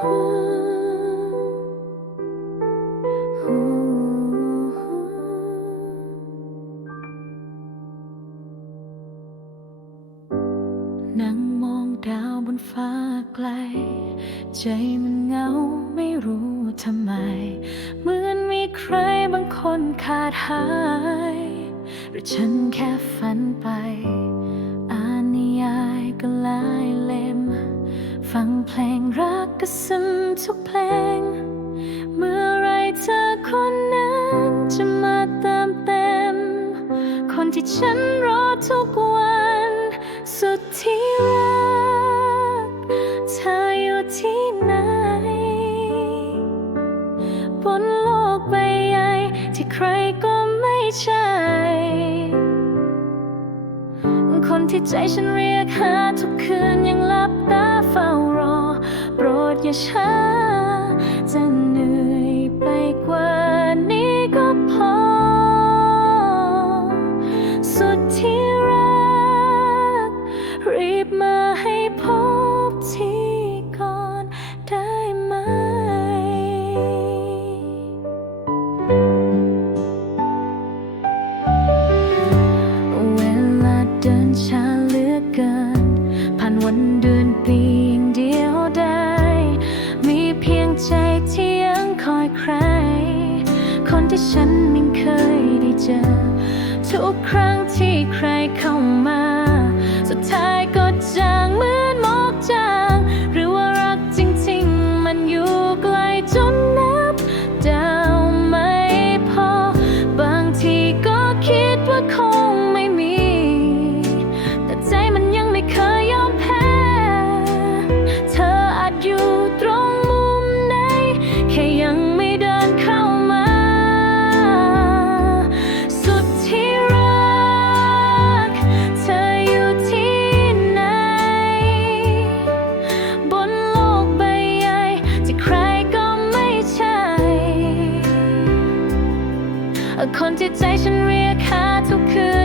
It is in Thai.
นั่งมองดาวบนฟ้าไกล ใจมันเหงาไม่รู้ทำไม เหมือนมีใครบางคนขาดหาย หรือฉันแค่ฝันไป อ่านนิยายก็แล้ว ฟังเพลงรักก็ซึ้งทุกเพลง เมื่อไรเธอคนนั้นจะมาเติมเต็ม คนที่ฉันรอทุกวัน สุดที่รัก เธออยู่ที่ไหน บนโลกใบใหญ่ที่ใครก็ไม่ใช่ คนที่ใจฉันเรียกหาทุกคืน อย่าช้าจะเหนื่อยไปกว่านี้ก็พอ สุดที่รัก รีบมาให้พบที่ก่อนได้ไหม เวลาเดินช้าเหลือเกิน ผ่านวันเดือน อยใคร คนที่ฉันไม่เคยได้เจอ ทุกครั้งที่ใครเข้ามา คนที่ใจฉันเรียกหาทุกคืน